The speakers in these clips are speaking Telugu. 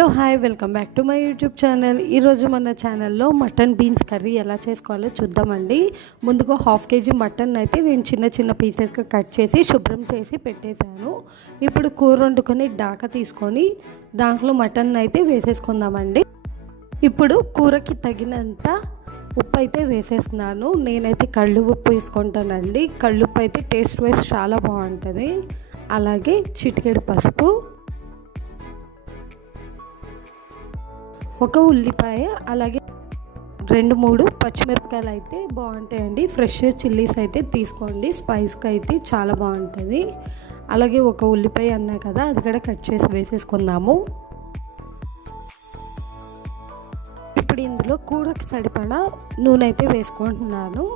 Hello hi welcome back to my YouTube channel. ఈరోజు మన ఛానల్లో మటన్ బీన్స్ కర్రీ ఎలా చేసుకోవాలో చూద్దామండి. ముందుగా 1/2 kg మటన్ అయితే నేను చిన్న చిన్న పీసెస్గా కట్ చేసి శుభ్రం చేసి పెట్టేశాను. ఇప్పుడు కూర వండుకొని డాక తీసుకొని దాంట్లో మటన్ అయితే వేసేసుకుందామండి. ఇప్పుడు కూరకి తగినంత ఉప్పు అయితే వేసేస్తున్నాను. నేనైతే కళ్ళు ఉప్పు వేసుకుంటానండి. కళ్ళుప్పు అయితే టేస్ట్ వైజ్ చాలా బాగుంటుంది. అలాగే చిటికెడు పసుపు, ఒక ఉల్లిపాయ, అలాగే 2-3 పచ్చిమిరపకాయలు అయితే బాగుంటాయండి. ఫ్రెష్ చిల్లీస్ అయితే తీసుకోండి, స్పైస్కి అయితే చాలా బాగుంటుంది. అలాగే ఒక ఉల్లిపాయ అన్నా కదా, అది కూడా కట్ చేసి వేసేసుకుందాము. ఇప్పుడు ఇందులో కూరకి సరిపడా నూనె అయితే వేసుకుంటున్నాను.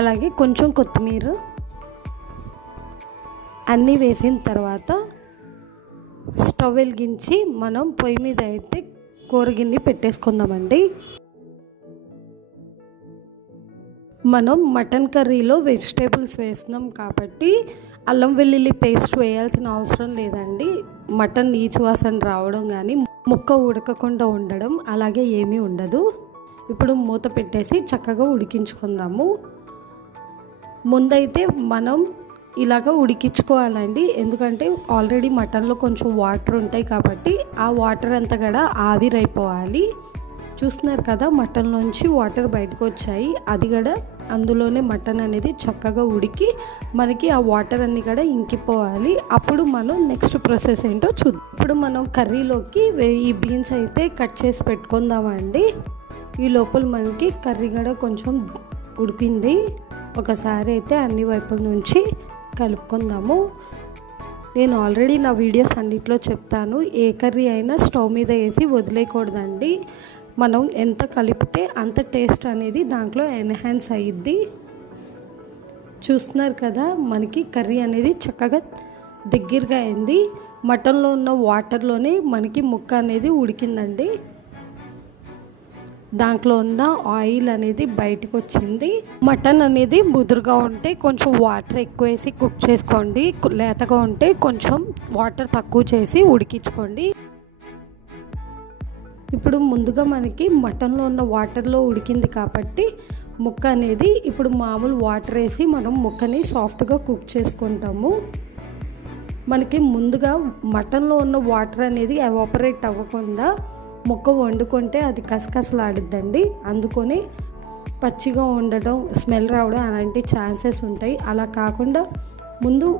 అలాగే కొంచెం కొత్తిమీర అన్నీ వేసిన తర్వాత స్టవ్ వెలిగించి మనం పొయ్యి మీద అయితే కూర గిన్నె పెట్టేసుకుందామండి. మనం మటన్ కర్రీలో వెజిటేబుల్స్ వేస్తున్నాం కాబట్టి అల్లం వెల్లుల్లి పేస్ట్ వేయాల్సిన అవసరం లేదండి. మటన్ నీచు వాసన రావడం కానీ ముక్క ఉడకకుండా ఉండడం అలాగే ఏమీ ఉండదు. ఇప్పుడు మూత పెట్టేసి చక్కగా ఉడికించుకుందాము. ముందైతే మనం ఇలాగ ఉడికించుకోవాలండి. ఎందుకంటే ఆల్రెడీ మటన్లో కొంచెం వాటర్ ఉంటాయి కాబట్టి ఆ వాటర్ అంతా కూడా ఆవిరైపోవాలి. చూస్తున్నారు కదా, మటన్లోంచి వాటర్ బయటకు వచ్చాయి. అది కూడా అందులోనే మటన్ అనేది చక్కగా ఉడికి మనకి ఆ వాటర్ అన్నీ కూడా ఇంకిపోవాలి. అప్పుడు మనం నెక్స్ట్ ప్రాసెస్ ఏంటో చూద్దాం. ఇప్పుడు మనం కర్రీలోకి ఈ బీన్స్ అయితే కట్ చేసి పెట్టుకుందామండి. ఈ లోపల మనకి కర్రీ కూడా కొంచెం ఉడికింది. ఒకసారి అయితే అన్ని వైపుల నుంచి కలుపుకుందాము. నేను ఆల్రెడీ నా వీడియోస్ అన్నిట్లో చెప్తాను, ఏ కర్రీ అయినా స్టవ్ మీద వేసి వదిలేయకూడదండి. మనం ఎంత కలిపితే అంత టేస్ట్ అనేది దాంట్లో ఎన్హాన్స్ అయ్యిద్ది. చూస్తున్నారు కదా, మనకి కర్రీ అనేది చక్కగా దగ్గరగా అయింది. మటన్లో ఉన్న వాటర్లోనే మనకి ముక్క అనేది ఉడికిందండి. దాంట్లో ఉన్న ఆయిల్ అనేది బయటకు వచ్చింది. మటన్ అనేది ముదురుగా ఉంటే కొంచెం వాటర్ ఎక్కువ వేసి కుక్ చేసుకోండి. లేతగా ఉంటే కొంచెం వాటర్ తక్కువ చేసి ఉడికించుకోండి. ఇప్పుడు ముందుగా మనకి మటన్లో ఉన్న వాటర్లో ఉడికింది కాబట్టి ముక్క అనేది ఇప్పుడు మామూలు వాటర్ వేసి మనం ముక్కని సాఫ్ట్గా కుక్ చేసుకుంటాము. మనకి ముందుగా మటన్లో ఉన్న వాటర్ అనేది ఎవాపరేట్ అవ్వకుండా ముక్క వండుకుంటే అది కసకసలాడిద్దండి. అందుకొని పచ్చిగా ఉండడం, స్మెల్ రావడం అలాంటి ఛాన్సెస్ ఉంటాయి. అలా కాకుండా ముందు